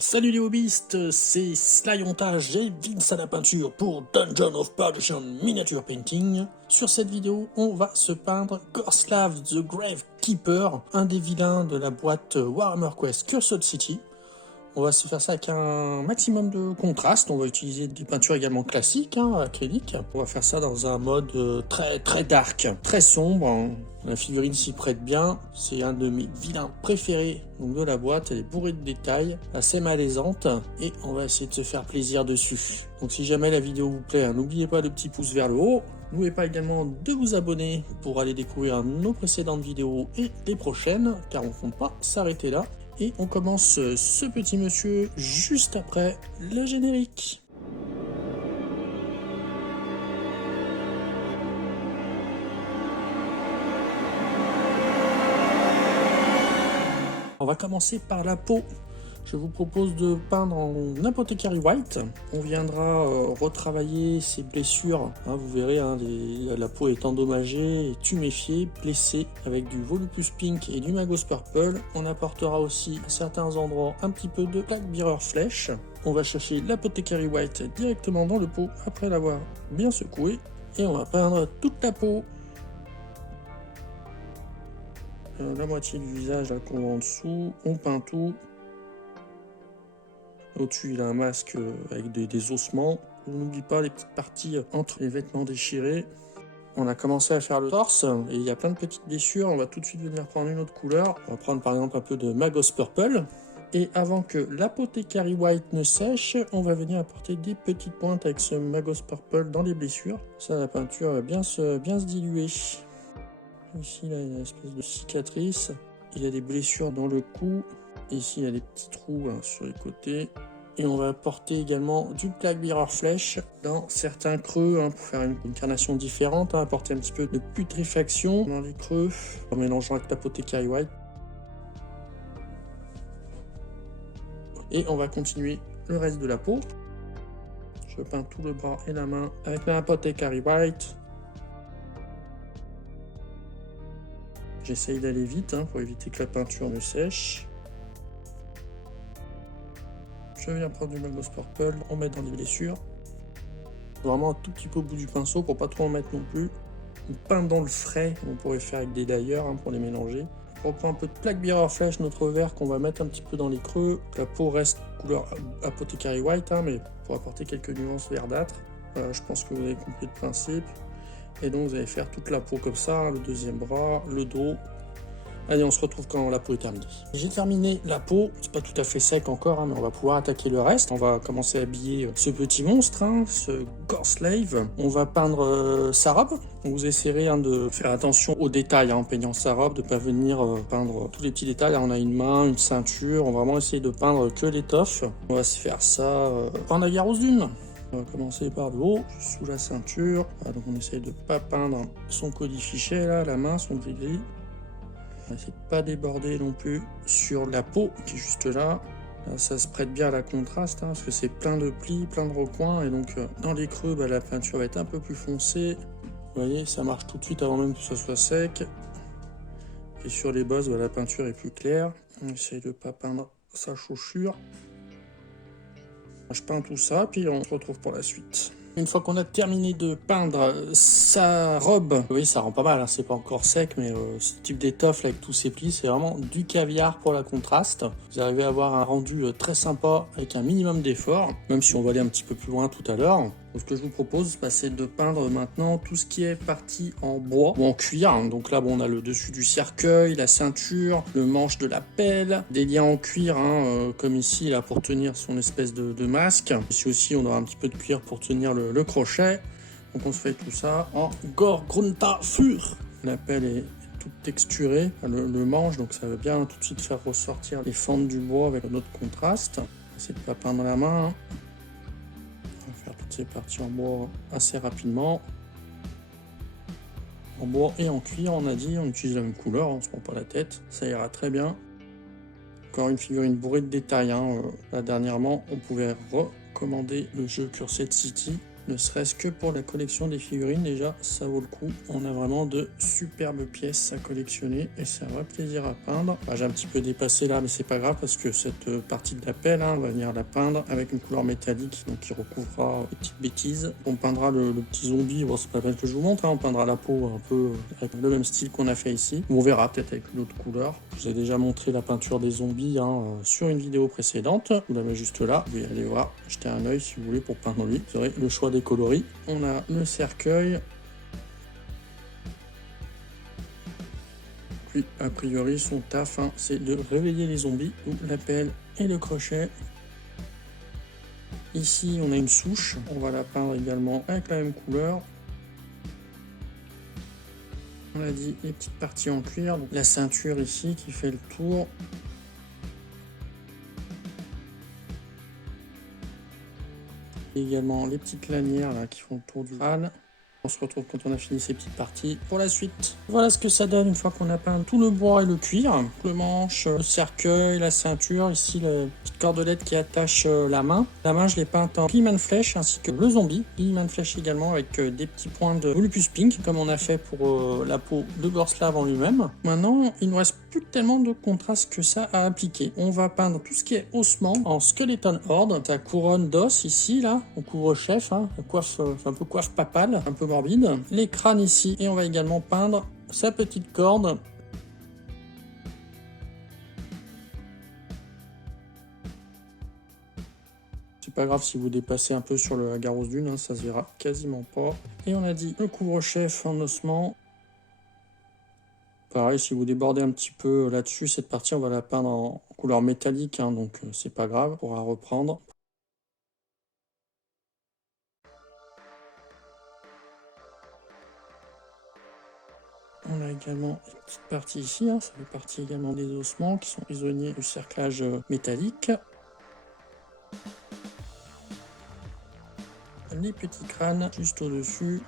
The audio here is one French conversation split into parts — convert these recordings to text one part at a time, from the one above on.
Salut les hobbyistes, c'est Slyontage et Vince à la peinture pour Dungeon of Perdition Miniature Painting. Sur cette vidéo, on va se peindre Gorslav the Grave Keeper, un des vilains de la boîte Warhammer Quest Cursed City. On va se faire ça avec un maximum de contraste. On va utiliser des peintures également classiques, acryliques. On va faire ça dans un mode très dark, très sombre. La figurine s'y prête bien. C'est un de mes vilains préférés donc de la boîte. Elle est bourrée de détails, assez malaisante. Et on va essayer de se faire plaisir dessus. Donc si jamais la vidéo vous plaît, n'oubliez pas le petit pouce vers le haut. N'oubliez pas également de vous abonner pour aller découvrir nos précédentes vidéos et les prochaines, car on ne compte pas s'arrêter là. Et on commence ce petit monsieur juste après le générique. On va commencer par la peau. Je vous propose de peindre en Apothecary White. On viendra retravailler ses blessures. Vous verrez, la peau est endommagée, et tuméfiée, blessée avec du Volupus Pink et du Magos Purple. On apportera aussi à certains endroits un petit peu de Black Mirror Flèche. On va chercher l'Apothecary White directement dans le pot après l'avoir bien secoué. Et on va peindre toute la peau. La moitié du visage qu'on voit en dessous, on peint tout. Au-dessus, il a un masque avec des ossements. On n'oublie pas les petites parties entre les vêtements déchirés. On a commencé à faire le torse et il y a plein de petites blessures. On va tout de suite venir prendre une autre couleur. On va prendre par exemple un peu de Magos Purple. Et avant que l'Apothecary White ne sèche, on va venir apporter des petites pointes avec ce Magos Purple dans les blessures. Ça, la peinture va bien se diluer. Ici, là, il y a une espèce de cicatrice. Il y a des blessures dans le cou. Ici, il y a des petits trous sur les côtés. Et on va apporter également du Black Mirror Flèche dans certains creux pour faire une carnation différente. Apporter un petit peu de putréfaction dans les creux en mélangeant avec l'Apothecary White. Et on va continuer le reste de la peau. Je peins tout le bras et la main avec l'Apothecary White. J'essaye d'aller vite pour éviter que la peinture ne sèche. Je viens prendre du Magos Purple, on met dans les blessures. Vraiment un tout petit peu au bout du pinceau pour pas trop en mettre non plus. On peint dans le frais, on pourrait faire avec des layers pour les mélanger. On reprend un peu de Black Mirror Flèche, notre vert qu'on va mettre un petit peu dans les creux. La peau reste couleur Apothecary White, mais pour apporter quelques nuances verdâtres. Voilà, je pense que vous avez compris le principe. Et donc vous allez faire toute la peau comme ça, le deuxième bras, le dos. Allez, on se retrouve quand la peau est terminée. J'ai terminé la peau, c'est pas tout à fait sec encore, mais on va pouvoir attaquer le reste. On va commencer à habiller ce petit monstre, ce Gorslav. On va peindre sa robe. Donc vous essaierez de faire attention aux détails en peignant sa robe, de pas venir peindre tous les petits détails. Là, on a une main, une ceinture, on va vraiment essayer de peindre que l'étoffe. On va se faire ça en Agaros d'une. On va commencer par le haut, sous la ceinture. Voilà, donc on essaye de pas peindre son codifichet, là, la main, son gris-gris. On va essayer de pas déborder non plus sur la peau qui est juste là. Là, ça se prête bien à la contraste parce que c'est plein de plis, plein de recoins et donc dans les creux la peinture va être un peu plus foncée. Vous voyez, ça marche tout de suite avant même que ça soit sec. Et sur les bosses, la peinture est plus claire. On essaye de pas peindre sa chaussure. Je peins tout ça puis on se retrouve pour la suite. Une fois qu'on a terminé de peindre sa robe, oui ça rend pas mal, c'est pas encore sec, mais ce type d'étoffe avec tous ces plis, c'est vraiment du caviar pour la contraste. Vous arrivez à avoir un rendu très sympa avec un minimum d'effort, même si on va aller un petit peu plus loin tout à l'heure. Donc ce que je vous propose, c'est de peindre maintenant tout ce qui est parti en bois ou en cuir. Donc là, on a le dessus du cercueil, la ceinture, le manche de la pelle, des liens en cuir, comme ici, là, pour tenir son espèce de masque. Ici aussi, on aura un petit peu de cuir pour tenir le crochet. Donc on se fait tout ça en Gorgrunta Fur. La pelle est toute texturée, le manche, donc ça va bien tout de suite faire ressortir les fentes du bois avec notre contraste. On va essayer de ne pas peindre la main. On va faire toutes ces parties en bois assez rapidement. En bois et en cuir, on a dit, on utilise la même couleur, on ne se prend pas la tête, ça ira très bien. Encore une figurine bourrée de détails. Là, dernièrement, on pouvait recommander le jeu Cursed City. Ne serait-ce que pour la collection des figurines, déjà, ça vaut le coup. On a vraiment de superbes pièces à collectionner et c'est un vrai plaisir à peindre. J'ai un petit peu dépassé là, mais c'est pas grave parce que cette partie de la pelle, on va venir la peindre avec une couleur métallique, donc qui recouvrira les petites bêtises. On peindra le petit zombie, bon, c'est pas la peine que je vous montre, on peindra la peau un peu avec le même style qu'on a fait ici. On verra peut-être avec une autre couleur. Je vous ai déjà montré la peinture des zombies sur une vidéo précédente. Vous la mets juste là. Vous pouvez aller voir, jeter un œil si vous voulez pour peindre lui. Vous aurez le choix des coloris. On a le cercueil. Puis a priori son taf, c'est de réveiller les zombies. Donc la pelle et le crochet. Ici on a une souche. On va la peindre également avec la même couleur. On a dit les petites parties en cuir, donc la ceinture ici qui fait le tour. Et également les petites lanières là, qui font le tour du crâne. On se retrouve quand on a fini ces petites parties pour la suite. Voilà ce que ça donne une fois qu'on a peint tout le bois et le cuir. Le manche, le cercueil, la ceinture, ici la petite cordelette qui attache la main. La main je l'ai peinte en Pigman Flèche ainsi que le zombie. Pigman Flèche également avec des petits points de Volupus Pink comme on a fait pour la peau de Gorslav en lui-même. Maintenant il ne nous reste plus tellement de contraste que ça à appliquer. On va peindre tout ce qui est ossement en Skeleton Horde. Ta couronne d'os ici là, au couvre-chef, la coiffe, un peu coiffe papale, un peu morbide. Les crânes ici et on va également peindre sa petite corde. C'est pas grave si vous dépassez un peu sur la Garros Dune, ça se verra quasiment pas. Et on a dit le couvre-chef en ossement. Pareil, si vous débordez un petit peu là-dessus, cette partie on va la peindre en couleur métallique, donc c'est pas grave, on pourra reprendre. On a également une petite partie ici, ça fait partie également des ossements qui sont prisonniers du cerclage métallique. Les petits crânes juste au-dessus.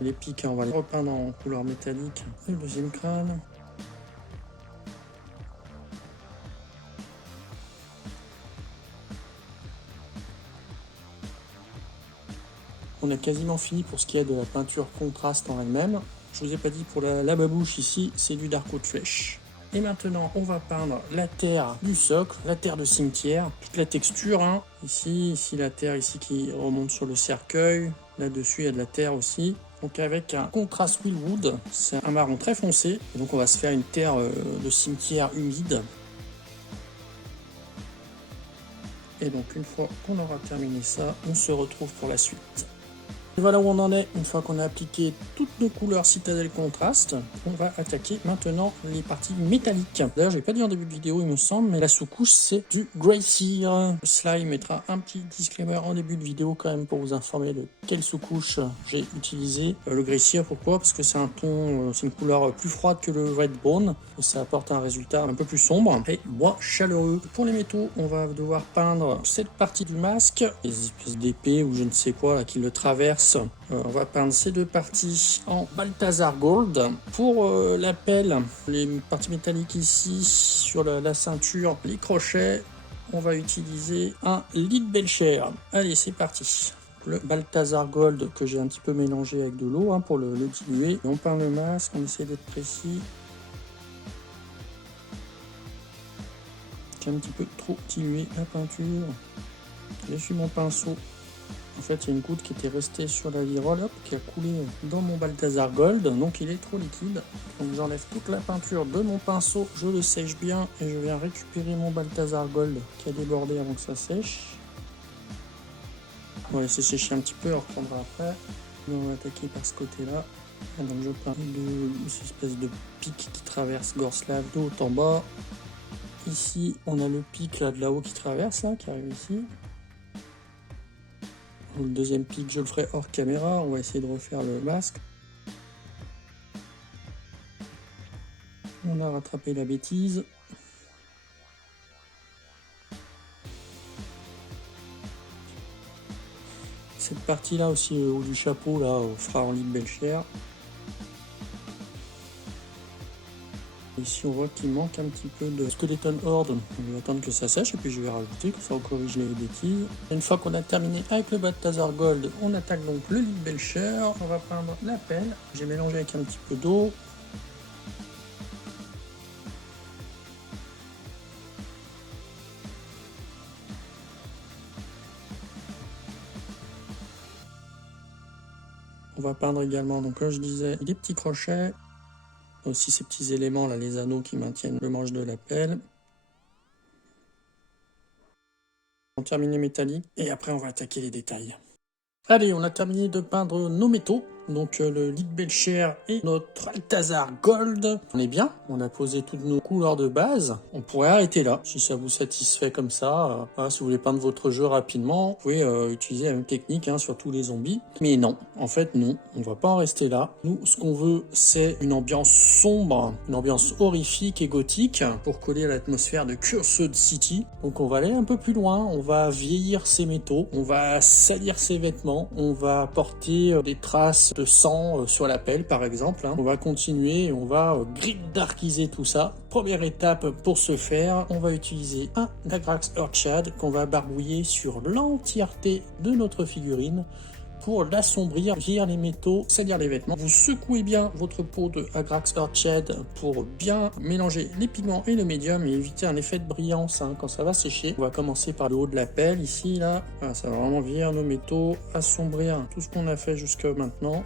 Les pics, on va les repeindre en couleur métallique. Le deuxième crâne. On a quasiment fini pour ce qui est de la peinture contraste en elle-même. Je vous ai pas dit pour la babouche ici, c'est du Dark Oak Flèche. Et maintenant, on va peindre la terre du socle, la terre de cimetière, toute la texture. Ici la terre ici qui remonte sur le cercueil. Là-dessus, il y a de la terre aussi. Donc avec un contraste Willwood, c'est un marron très foncé. Et donc on va se faire une terre de cimetière humide. Et donc une fois qu'on aura terminé ça, on se retrouve pour la suite. Et voilà où on en est. Une fois qu'on a appliqué toutes nos couleurs citadelle contraste, on va attaquer maintenant les parties métalliques. D'ailleurs, je n'ai pas dit en début de vidéo, il me semble, mais la sous-couche, c'est du Greyseer. Sly mettra un petit disclaimer en début de vidéo quand même pour vous informer de quelle sous-couche j'ai utilisé. Le Greyseer, pourquoi? Parce que c'est un ton, c'est une couleur plus froide que le Redbone. Ça apporte un résultat un peu plus sombre et moins chaleureux. Pour les métaux, on va devoir peindre cette partie du masque, les espèces d'épées ou je ne sais quoi là, qui le traversent. On va peindre ces deux parties en Balthazar Gold. Pour la pelle, les parties métalliques ici, sur la ceinture, les crochets, on va utiliser un Lead Belcher. Allez, c'est parti. Le Balthazar Gold que j'ai un petit peu mélangé avec de l'eau pour le diluer. Et on peint le masque, on essaie d'être précis. J'ai un petit peu trop dilué la peinture. J'ai su mon pinceau. En fait, il y a une goutte qui était restée sur la virole, qui a coulé dans mon Balthazar Gold, donc il est trop liquide. Donc j'enlève toute la peinture de mon pinceau, je le sèche bien et je viens récupérer mon Balthazar Gold qui a débordé avant que ça sèche. On va laisser sécher un petit peu, on reprendra après. On va attaquer par ce côté-là. Donc je peins cette espèce de pic qui traverse Gorslav de haut en bas. Ici, on a le pic là de là-haut qui traverse, qui arrive ici. Le deuxième pic, je le ferai hors caméra. On va essayer de refaire le masque. On a rattrapé la bêtise. Cette partie-là aussi, le haut du chapeau, là, on fera en Lead Belcher. Ici, on voit qu'il manque un petit peu de Skeleton Horde. On va attendre que ça sèche et puis je vais rajouter, que ça corrige les bêtises. Une fois qu'on a terminé avec le Balthazar Gold, on attaque donc le Leadbelcher. On va prendre la pelle. J'ai mélangé avec un petit peu d'eau. On va peindre également, donc comme je disais, des petits crochets. Aussi ces petits éléments là, les anneaux qui maintiennent le manche de la pelle. On termine métallique et après on va attaquer les détails. Allez, on a terminé de peindre nos métaux. Donc le Leadbelcher et notre Balthazar Gold. On est bien, on a posé toutes nos couleurs de base. On pourrait arrêter là, si ça vous satisfait comme ça. Voilà, si vous voulez peindre votre jeu rapidement, vous pouvez utiliser la même technique sur tous les zombies. Mais non, en fait non, on va pas en rester là. Nous, ce qu'on veut, c'est une ambiance sombre, une ambiance horrifique et gothique pour coller à l'atmosphère de Cursed City. Donc on va aller un peu plus loin, on va vieillir ces métaux, on va salir ses vêtements, on va porter des traces de sang sur la pelle par exemple. On va continuer et on va grimdarkiser tout ça. Première étape pour ce faire, on va utiliser un Nagrax Earthshade qu'on va barbouiller sur l'entièreté de notre figurine pour l'assombrir, vieillir les métaux, salir les vêtements. Vous secouez bien votre pot de Nagrax Earthshade pour bien mélanger les pigments et le médium et éviter un effet de brillance quand ça va sécher. On va commencer par le haut de la pelle, ici, là. Voilà, ça va vraiment vieillir nos métaux, assombrir tout ce qu'on a fait jusqu'à maintenant.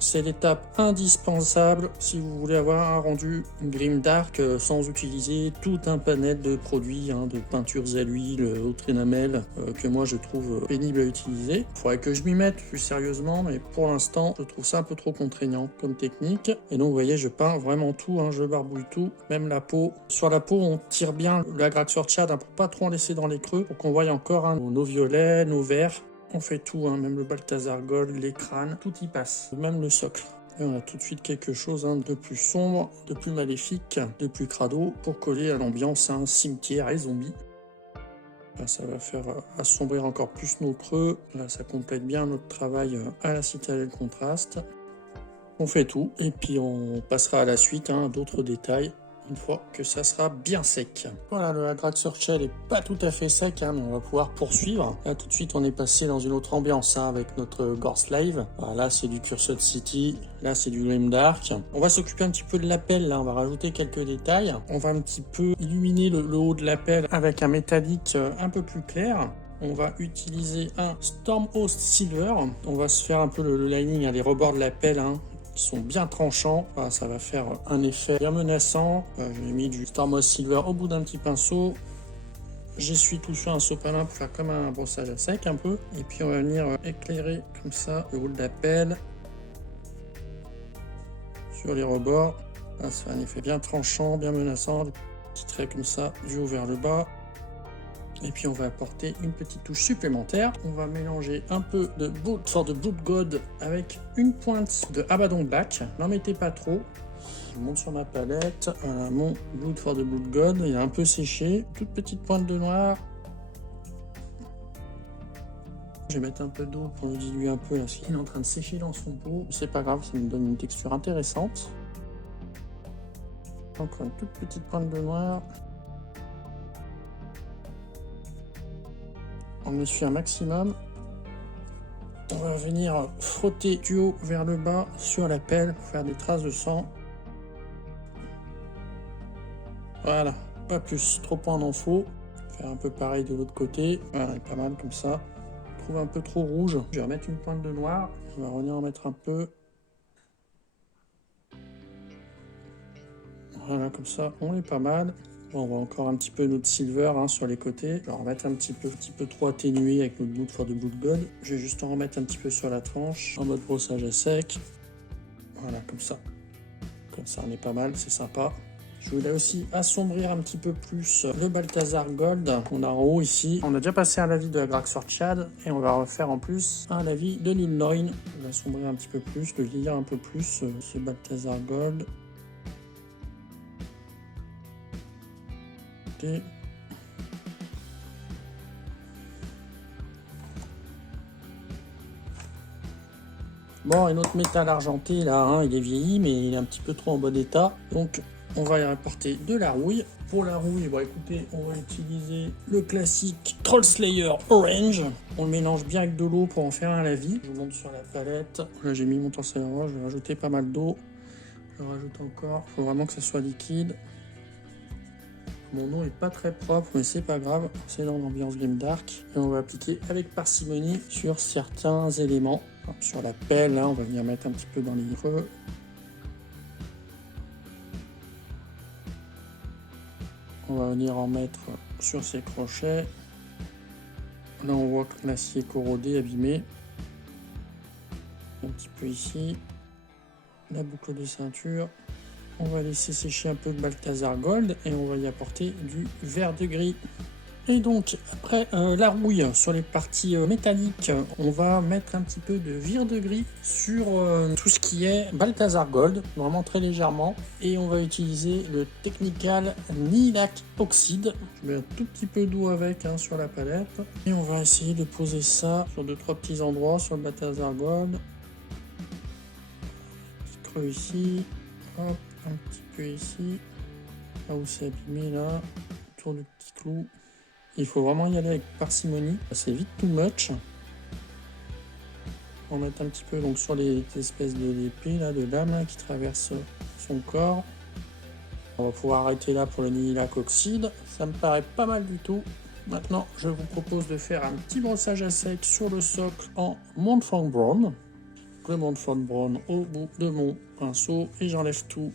C'est l'étape indispensable si vous voulez avoir un rendu grimdark sans utiliser tout un panel de produits, de peintures à l'huile, autres énamel, que moi je trouve pénible à utiliser. Il faudrait que je m'y mette plus sérieusement, mais pour l'instant je trouve ça un peu trop contraignant comme technique. Et donc vous voyez, je peins vraiment tout, je barbouille tout, même la peau. Sur la peau, on tire bien la Nagrax Earthshade pour pas trop en laisser dans les creux, pour qu'on voie encore nos violets, nos verts. On fait tout, même le Balthazar Gold, les crânes, tout y passe, même le socle. Et on a tout de suite quelque chose de plus sombre, de plus maléfique, de plus crado, pour coller à l'ambiance cimetière et zombie. Là, ça va faire assombrir encore plus nos creux. Là, ça complète bien notre travail à la citadelle contraste. On fait tout, et puis on passera à la suite, d'autres détails, une fois que ça sera bien sec. Voilà, le Nagrax Earthshade est pas tout à fait sec, mais on va pouvoir poursuivre. Là, tout de suite, on est passé dans une autre ambiance avec notre Gore Slave. Voilà, là, c'est du Cursed City. Là, c'est du Grimdark. On va s'occuper un petit peu de la pelle, là. On va rajouter quelques détails. On va un petit peu illuminer le haut de la pelle avec un métallique un peu plus clair. On va utiliser un Stormhost Silver. On va se faire un peu le lining, les rebords de la pelle, qui sont bien tranchants. Voilà, ça va faire un effet bien menaçant. J'ai mis du Stormhost Silver au bout d'un petit pinceau. J'essuie tout sur un sopalin pour faire comme un brossage à sec un peu. Et puis on va venir éclairer comme ça le haut de la pelle sur les rebords. Là, ça fait un effet bien tranchant, bien menaçant. Des petits traits comme ça du haut vers le bas. Et puis on va apporter une petite touche supplémentaire. On va mélanger un peu de Blood for the Blood God avec une pointe de Abaddon Black. N'en mettez pas trop. Je monte sur ma palette. Voilà, mon Blood for the Blood God. Il est un peu séché. Toute petite pointe de noir. Je vais mettre un peu d'eau pour le diluer un peu. Là, parce qu'il est en train de sécher dans son pot. C'est pas grave, ça me donne une texture intéressante. Encore une toute petite pointe de noir. On essuie un maximum. On va venir frotter du haut vers le bas sur la pelle pour faire des traces de sang. Voilà, pas plus, trop en en faut. Faire un peu pareil de l'autre côté. Voilà, pas mal comme ça. Je trouve un peu trop rouge. Je vais remettre une pointe de noir. On va revenir en mettre un peu. Voilà, comme ça, on est pas mal. On voit encore un petit peu notre silver sur les côtés. Je vais en remettre un petit peu trop atténué avec notre Blood for the Blood God. Je vais juste en remettre un petit peu sur la tranche en mode brossage à sec. Voilà, comme ça. Comme ça, on est pas mal, c'est sympa. Je voulais aussi assombrir un petit peu plus le Balthazar Gold qu'on a en haut ici. On a déjà passé un lavis de la Nagrax Earthshade et on va refaire en plus un lavis de Nilnoin. On va assombrir un petit peu plus, le vieillir un peu plus, ce Balthazar Gold. Bon, et notre métal argenté là, il est vieilli, mais il est un petit peu trop en bon état. Donc on va y apporter de la rouille. Pour la rouille, bon, écoutez, on va utiliser le classique Troll Slayer Orange. On le mélange bien avec de l'eau pour en faire un lavis. Je vous montre sur la palette. Là, j'ai mis mon Troll Slayer Orange, je vais rajouter pas mal d'eau. Je rajoute encore, il faut vraiment que ça soit liquide. Mon eau est pas très propre, mais c'est pas grave, c'est dans l'ambiance Grimdark. Et on va appliquer avec parcimonie sur certains éléments. Alors, sur la pelle, là, on va venir mettre un petit peu dans les creux. On va venir en mettre sur ces crochets. Là, on voit que l'acier est corrodé, abîmé. Un petit peu ici. La boucle de ceinture. On va laisser sécher un peu de Balthazar Gold et on va y apporter du vert de gris. Et donc, après la rouille sur les parties métalliques, on va mettre un petit peu de vert de gris sur tout ce qui est Balthazar Gold, vraiment très légèrement. Et on va utiliser le Technical Nilac Oxide. Je mets un tout petit peu d'eau avec sur la palette. Et on va essayer de poser ça sur 2-3 petits endroits sur le Balthazar Gold. Petit creux ici. Hop. Un petit peu ici, là où c'est abîmé, là, autour du petit clou. Il faut vraiment y aller avec parcimonie, c'est vite too much. On va mettre un petit peu donc sur les espèces d'épées, là, de lames là, qui traversent son corps. On va pouvoir arrêter là pour le Nilac Oxide, ça me paraît pas mal du tout. Maintenant, je vous propose de faire un petit brossage à sec sur le socle en Montfort Brown. Le Montfort Brown au bout de mon pinceau et j'enlève tout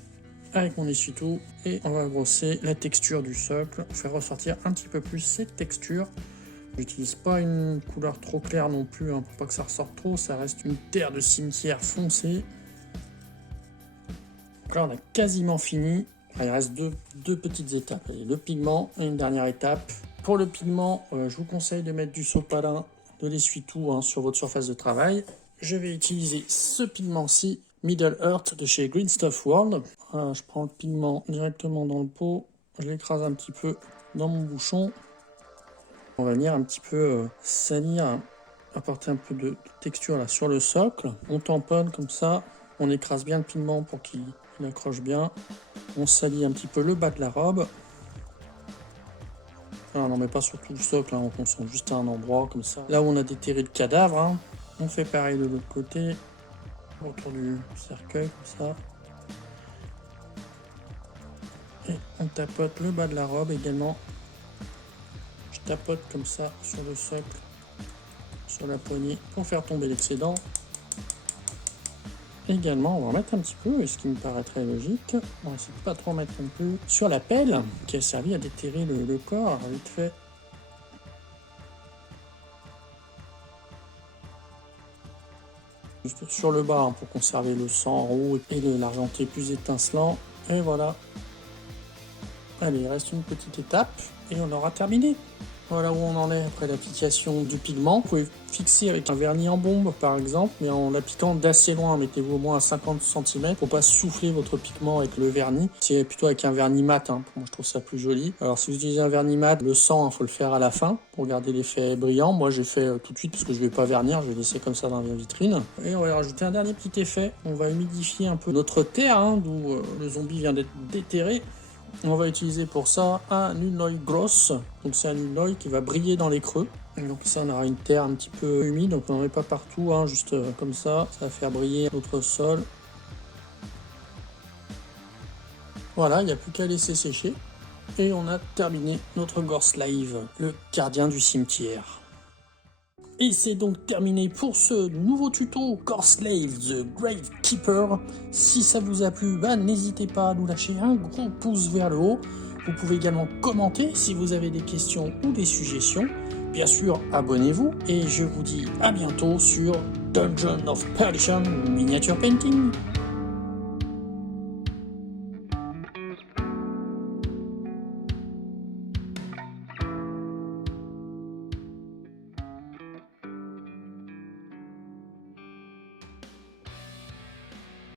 avec mon essuie-tout et on va brosser la texture du socle, faire ressortir un petit peu plus cette texture. J'utilise pas une couleur trop claire non plus pour pas que ça ressorte trop, ça reste une terre de cimetière foncée. Donc là on a quasiment fini, il reste deux petites étapes, le pigment et une dernière étape. Pour le pigment, je vous conseille de mettre du sopalin, de l'essuie-tout sur votre surface de travail. Je vais utiliser ce pigment-ci, Middle Earth de chez Green Stuff World. Voilà, je prends le pigment directement dans le pot, je l'écrase un petit peu dans mon bouchon. On va venir un petit peu salir, apporter un peu de texture là sur le socle. On tamponne comme ça, on écrase bien le pigment pour qu'il accroche bien. On salit un petit peu le bas de la robe. Alors, on n'en met pas sur tout le socle, on concentre juste à un endroit comme ça. Là où on a déterré le cadavre, on fait pareil de l'autre côté. Autour du cercueil comme ça. Et on tapote le bas de la robe également. Je tapote comme ça sur le socle, sur la poignée pour faire tomber l'excédent. Également, on va en mettre un petit peu, ce qui me paraît très logique. On va essayer de pas trop en mettre non plus. Sur la pelle, qui a servi à déterrer le corps, vite fait. Juste sur le bas pour conserver le sang en haut et l'argenté plus étincelant. Et voilà. Allez, il reste une petite étape et on aura terminé. Voilà où on en est après l'application du pigment. Vous pouvez fixer avec un vernis en bombe par exemple, mais en l'appliquant d'assez loin. Mettez-vous au moins à 50 cm pour pas souffler votre pigment avec le vernis. C'est plutôt avec un vernis mat, moi je trouve ça plus joli. Alors si vous utilisez un vernis mat, le sang, faut le faire à la fin pour garder l'effet brillant. Moi j'ai fait tout de suite parce que je vais pas vernir, je vais laisser comme ça dans la vitrine. Et on va rajouter un dernier petit effet. On va humidifier un peu notre terre, d'où le zombie vient d'être déterré. On va utiliser pour ça un Nulloy Gross, donc c'est un Nulloy qui va briller dans les creux. Et donc ça on aura une terre un petit peu humide, donc on n'en met pas partout, juste comme ça va faire briller notre sol. Voilà, il n'y a plus qu'à laisser sécher. Et on a terminé notre Gorslave, le gardien du cimetière. Et c'est donc terminé pour ce nouveau tuto Gorslave The Gravekeeper. Si ça vous a plu, n'hésitez pas à nous lâcher un gros pouce vers le haut. Vous pouvez également commenter si vous avez des questions ou des suggestions. Bien sûr, abonnez-vous et je vous dis à bientôt sur Dungeon of Perdition Miniature Painting.